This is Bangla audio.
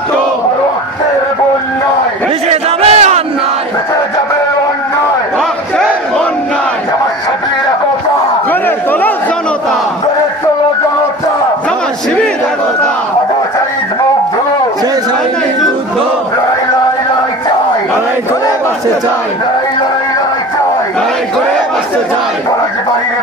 রক্ত রক্তের বন্যায় মিশে যাবে অন্যায় মিশে যাবে অন্যায় রক্তের বন্যায় জামাত শিবির একতা গড়ে তোলো জনতা গড়ে তোলো জনতা জামাত শিবির একতা অবসারিত মুগ্ধ শেষ হয়নি যুদ্ধ লড়াই লড়াই লড়াই চাই লড়াই করে বাঁচতে চাই লড়াই লড়াই লড়াই চাই লড়াই করে বাঁচতে চাই পরাজয় বাড়ির